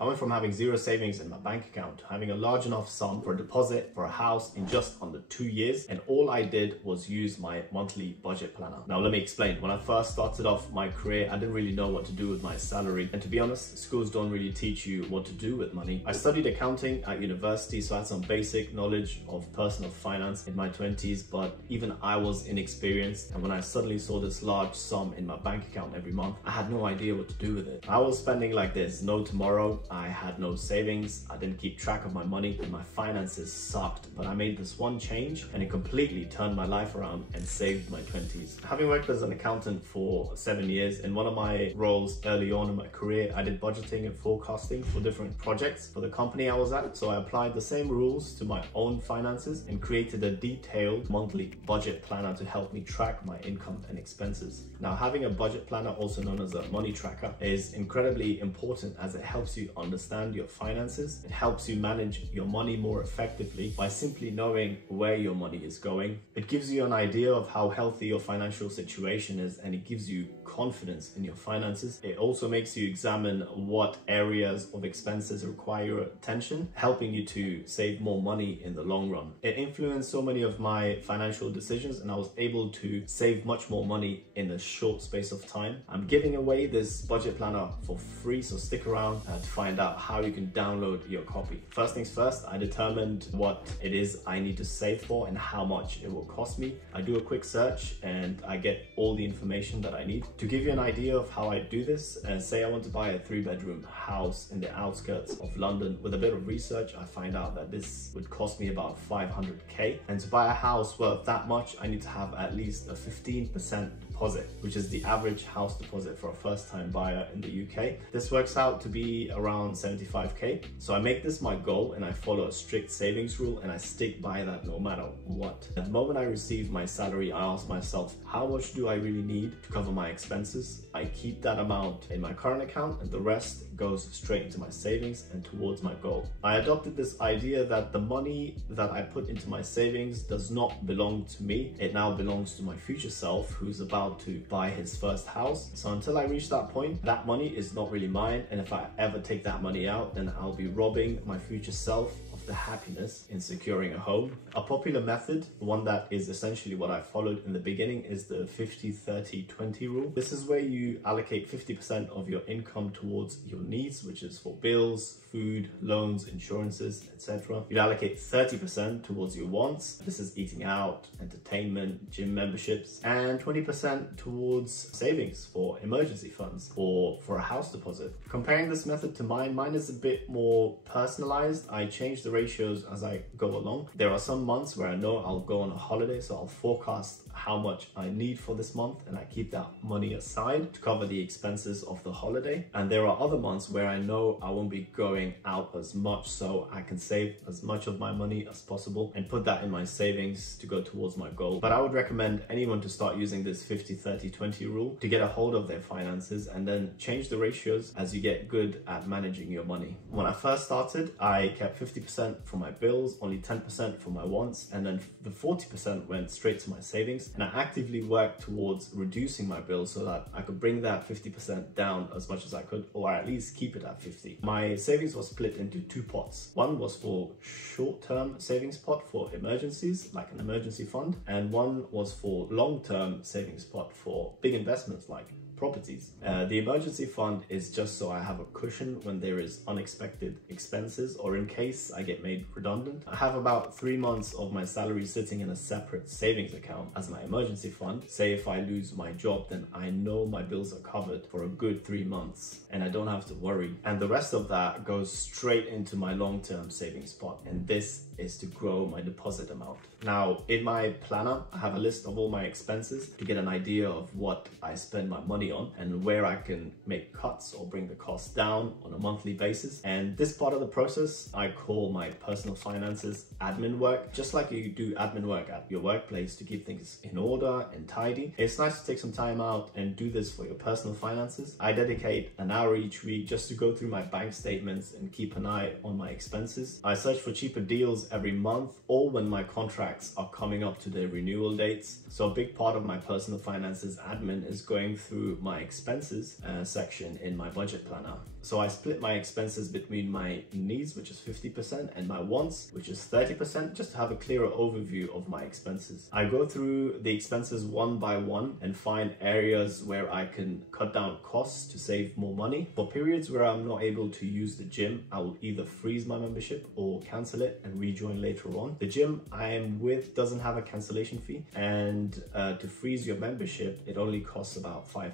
I went from having zero savings in my bank account to having a large enough sum for a deposit for a house in just under 2 years, and all I did was use my monthly budget planner. Now let me explain. When I first started off my career, I didn't really know what to do with my salary, and to be honest, schools don't really teach you what to do with money. I studied accounting at university, so I had some basic knowledge of personal finance in my 20s, but even I was inexperienced, and when I suddenly saw this large sum in my bank account every month, I had no idea what to do with it. I was spending like this, no tomorrow. I had no savings, I didn't keep track of my money, and my finances sucked. But I made this one change and it completely turned my life around and saved my 20s. Having worked as an accountant for 7 years, in one of my roles early on in my career, I did budgeting and forecasting for different projects for the company I was at. So I applied the same rules to my own finances and created a detailed monthly budget planner to help me track my income and expenses. Now, having a budget planner, also known as a money tracker, is incredibly important as it helps you understand your finances. It helps you manage your money more effectively by simply knowing where your money is going. It gives you an idea of how healthy your financial situation is, and it gives you confidence in your finances. It also makes you examine what areas of expenses require your attention, helping you to save more money in the long run. It influenced so many of my financial decisions, and I was able to save much more money in a short space of time. I'm giving away this budget planner for free, so stick around to find out how you can download your copy. First things first, I determined what it is I need to save for and how much it will cost me. I do a quick search and I get all the information that I need. To give you an idea of how I do this, say I want to buy a 3-bedroom house in the outskirts of London. With a bit of research, I find out that this would cost me about 500k, and to buy a house worth that much, I need to have at least a 15% deposit, which is the average house deposit for a first-time buyer in the UK. This works out to be around 75k. So I make this my goal and I follow a strict savings rule, and I stick by that no matter what. At the moment I receive my salary, I ask myself, how much do I really need to cover my expenses? I keep that amount in my current account, and the rest goes straight into my savings and towards my goal. I adopted this idea that the money that I put into my savings does not belong to me. It now belongs to my future self, who's about to buy his first house. So until I reach that point, that money is not really mine, and if I ever take that money out, then I'll be robbing my future self of the happiness in securing a home. A popular method, one that is essentially what I followed in the beginning, is the 50-30-20 rule. This is where you allocate 50% of your income towards your needs, which is for bills, food, loans, insurances, etc. You'd allocate 30% towards your wants. This is eating out, entertainment, gym memberships, and 20% towards savings for emergency funds or for a house deposit. Comparing this method to mine is a bit more personalized. I change the ratios as I go along. There are some months where I know I'll go on a holiday, so I'll forecast how much I need for this month and I keep that money aside to cover the expenses of the holiday. And there are other months where I know I won't be going out as much, so I can save as much of my money as possible and put that in my savings to go towards my goal. But I would recommend anyone to start using this 50-30-20 rule to get a hold of their finances, and then change the ratios as you get good at managing your money. When I first started, I kept 50% for my bills, only 10% for my wants, and then the 40% went straight to my savings. And I actively worked towards reducing my bills so that I could bring that 50% down as much as I could, or at least keep it at 50. My savings was split into 2 pots. One was for short-term savings pot for emergencies, like an emergency fund, and one was for long-term savings pot for big investments like properties. The emergency fund is just so I have a cushion when there is unexpected expenses or in case I get made redundant. I have about 3 months of my salary sitting in a separate savings account as my emergency fund. Say if I lose my job, then I know my bills are covered for a good 3 months and I don't have to worry. And the rest of that goes straight into my long-term savings pot, and this is to grow my deposit amount. Now, in my planner, I have a list of all my expenses to get an idea of what I spend my money on and where I can make cuts or bring the costs down on a monthly basis. And this part of the process I call my personal finances admin work. Just like you do admin work at your workplace to keep things in order and tidy, it's nice to take some time out and do this for your personal finances. I dedicate an hour each week just to go through my bank statements and keep an eye on my expenses. I search for cheaper deals every month or when my contracts are coming up to their renewal dates. So a big part of my personal finances admin is going through my expenses section in my budget planner. So I split my expenses between my needs, which is 50%, and my wants, which is 30%, just to have a clearer overview of my expenses. I go through the expenses one by one and find areas where I can cut down costs to save more money. For periods where I'm not able to use the gym, I will either freeze my membership or cancel it and rejoin later on. The gym I am with doesn't have a cancellation fee, and to freeze your membership, it only costs about £5.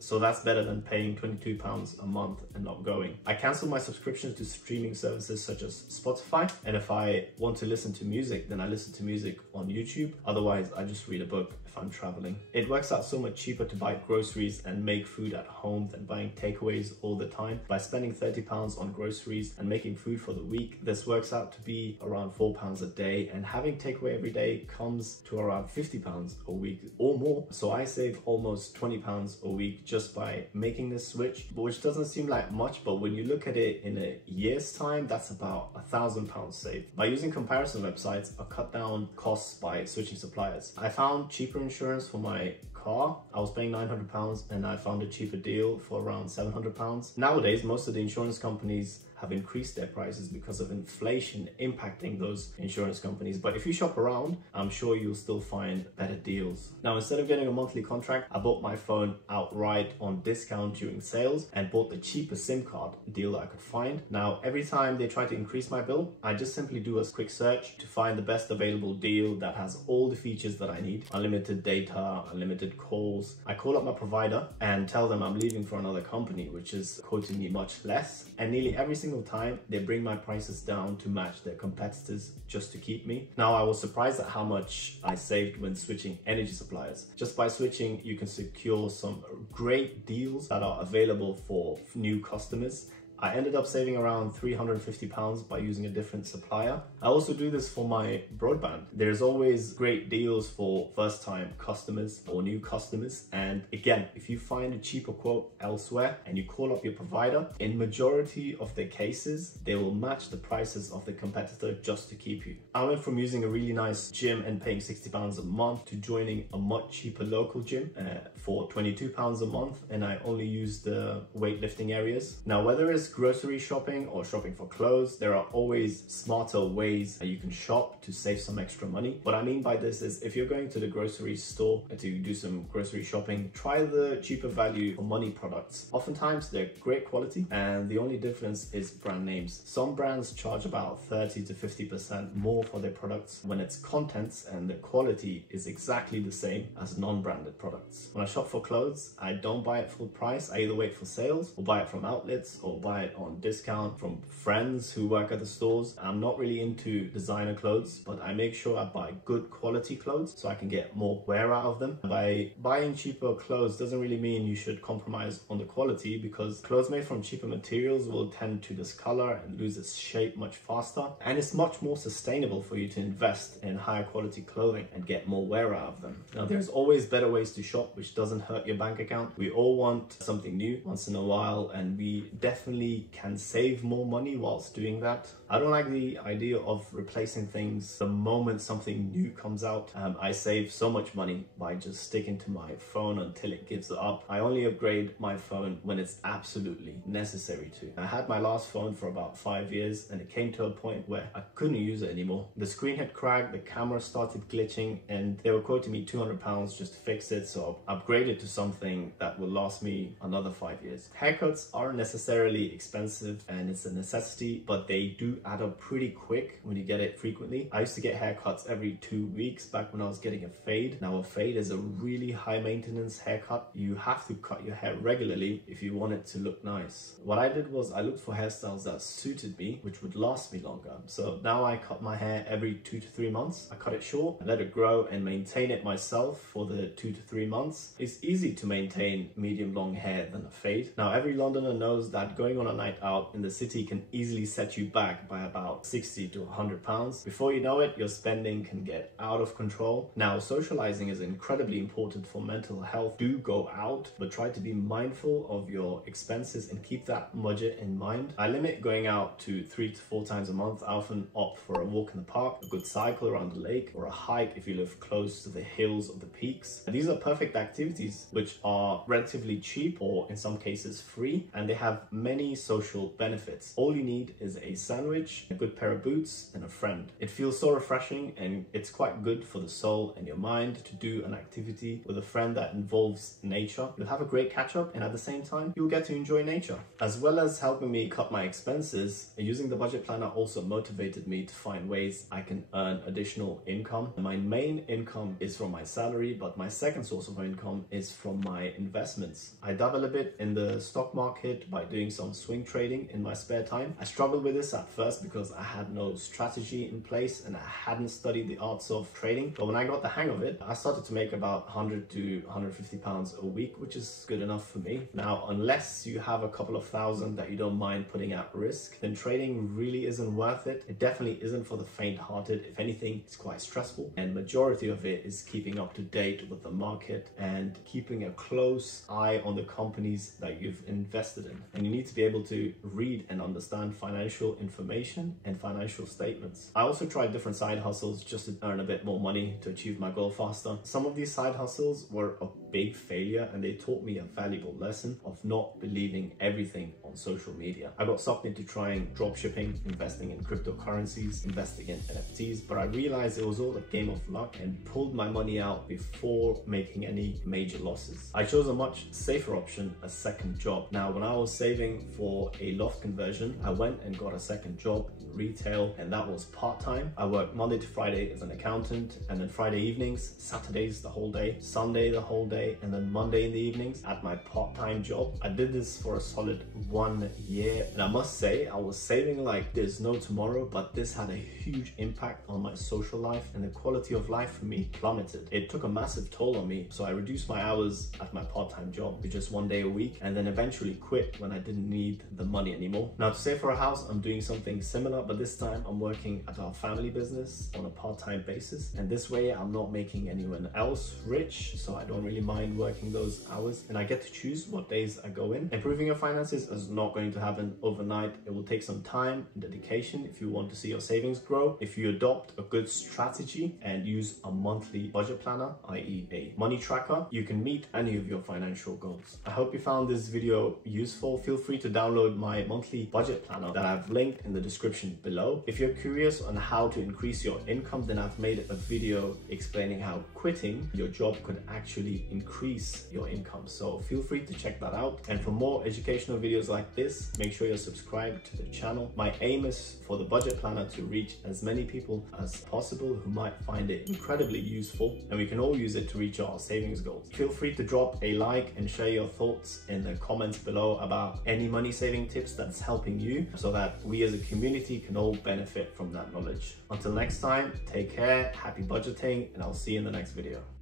So that's better than paying £22 a month and not going. I cancel my subscriptions to streaming services such as Spotify, and if I want to listen to music, then I listen to music on YouTube. Otherwise, I just read a book if I'm traveling. It works out so much cheaper to buy groceries and make food at home than buying takeaways all the time. By spending £30 on groceries and making food for the week, this works out to be around £4 a day, and having takeaway every day comes to around £50 a week or more. So I save almost £20 a week just by making this switch, which doesn't seem like much, but when you look at it in a year's time, that's about £1,000 saved. By using comparison websites, I cut down costs by switching suppliers. I found cheaper insurance for my car. I was paying £900 and I found a cheaper deal for around £700. Nowadays, most of the insurance companies have increased their prices because of inflation impacting those insurance companies. But if you shop around, I'm sure you'll still find better deals. Now, instead of getting a monthly contract, I bought my phone outright on discount during sales and bought the cheapest SIM card deal that I could find. Now, every time they try to increase my bill, I just simply do a quick search to find the best available deal that has all the features that I need. Unlimited data, unlimited calls. I call up my provider and tell them I'm leaving for another company, which is quoting me much less. And nearly every single time they bring my prices down to match their competitors just to keep me. Now, I was surprised at how much I saved when switching energy suppliers. Just by switching, you can secure some great deals that are available for new customers. I ended up saving around £350 by using a different supplier. I also do this for my broadband. There's always great deals for first-time customers or new customers. And again, if you find a cheaper quote elsewhere and you call up your provider, in majority of the cases, they will match the prices of the competitor just to keep you. I went from using a really nice gym and paying £60 a month to joining a much cheaper local gym for £22 a month, and I only use the weightlifting areas. Now, whether it's grocery shopping or shopping for clothes, there are always smarter ways that you can shop to save some extra money. What I mean by this is, if you're going to the grocery store to do some grocery shopping, try the cheaper value for money products. Oftentimes they're great quality and the only difference is brand names. Some brands charge about 30 to 50% more for their products when it's contents and the quality is exactly the same as non-branded products. When I shop for clothes, I don't buy it full price. I either wait for sales or buy it from outlets or buy it on discount from friends who work at the stores. I'm not really into designer clothes, but I make sure I buy good quality clothes so I can get more wear out of them. By buying cheaper clothes doesn't really mean you should compromise on the quality, because clothes made from cheaper materials will tend to discolor and lose its shape much faster, and it's much more sustainable for you to invest in higher quality clothing and get more wear out of them. Now, there's always better ways to shop which doesn't hurt your bank account. We all want something new once in a while, and we definitely can save more money whilst doing that. I don't like the idea of replacing things the moment something new comes out. I save so much money by just sticking to my phone until it gives up. I only upgrade my phone when it's absolutely necessary to. I had my last phone for about 5 years and it came to a point where I couldn't use it anymore. The screen had cracked, the camera started glitching, and they were quoting me £200 just to fix it, so I upgraded to something that will last me another 5 years. Haircuts aren't necessarily expensive and it's a necessity, but they do add up pretty quick when you get it frequently. I used to get haircuts every 2 weeks back when I was getting a fade. Now, a fade is a really high maintenance haircut. You have to cut your hair regularly if you want it to look nice. What I did was I looked for hairstyles that suited me, which would last me longer. So now I cut my hair every 2 to 3 months. I cut it short, I let it grow and maintain it myself for the 2 to 3 months. It's easy to maintain medium long hair than a fade. Now, every Londoner knows that going on a night out in the city can easily set you back by about 60 to 100 pounds. Before you know it, your spending can get out of control. Now, socializing is incredibly important for mental health. Do go out, but try to be mindful of your expenses and keep that budget in mind. I limit going out to 3 to 4 times a month. I often opt for a walk in the park, a good cycle around the lake, or a hike if you live close to the hills or the peaks. And these are perfect activities which are relatively cheap or in some cases free, and they have many social benefits. All you need is a sandwich, a good pair of boots, and a friend. It feels so refreshing, and it's quite good for the soul and your mind to do an activity with a friend that involves nature. You'll have a great catch up, and at the same time, you'll get to enjoy nature. As well as helping me cut my expenses, using the budget planner also motivated me to find ways I can earn additional income. My main income is from my salary, but my second source of income is from my investments. I dabble a bit in the stock market by doing some swing trading in my spare time. I struggled with this at first because I had no strategy in place and I hadn't studied the arts of trading. But when I got the hang of it, I started to make about 100 to 150 pounds a week, which is good enough for me. Now, unless you have a couple of thousand that you don't mind putting at risk, then trading really isn't worth it. It definitely isn't for the faint-hearted. If anything, it's quite stressful, and majority of it is keeping up to date with the market and keeping a close eye on the companies that you've invested in. And you need to be able to read and understand financial information and financial statements. I also tried different side hustles just to earn a bit more money to achieve my goal faster. Some of these side hustles were a big failure, and they taught me a valuable lesson of not believing everything on social media. I got sucked into trying drop shipping, investing in cryptocurrencies, investing in NFTs, but I realized it was all a game of luck and pulled my money out before making any major losses. I chose a much safer option, a second job. Now, when I was saving for a loft conversion, I went and got a second job in retail, and that was part-time. I worked Monday to Friday as an accountant, and then Friday evenings, Saturdays the whole day, Sunday the whole day, and then Monday in the evenings at my part-time job. I did this for a solid 1 year, and I must say I was saving like there's no tomorrow, but this had a huge impact on my social life, and the quality of life for me plummeted. It took a massive toll on me, so I reduced my hours at my part-time job to just 1 day a week, and then eventually quit when I didn't need the money anymore. Now, to save for a house, I'm doing something similar, but this time I'm working at our family business on a part-time basis, and this way I'm not making anyone else rich, so I don't really mind working those hours, and I get to choose what days I go in. Improving your finances is not going to happen overnight. It will take some time and dedication if you want to see your savings grow. If you adopt a good strategy and use a monthly budget planner, i.e. a money tracker, you can meet any of your financial goals. I hope you found this video useful. Feel free to download my monthly budget planner that I've linked in the description below. If you're curious on how to increase your income, then I've made a video explaining how quitting your job could actually increase your income. So feel free to check that out. And for more educational videos like this, make sure you're subscribed to the channel. My aim is for the budget planner to reach as many people as possible who might find it incredibly useful, and we can all use it to reach our savings goals. Feel free to drop a like and share your thoughts in the comments below about any money saving tips that's helping you, so that we as a community can all benefit from that knowledge. Until next time, take care, happy budgeting, and I'll see you in the next video.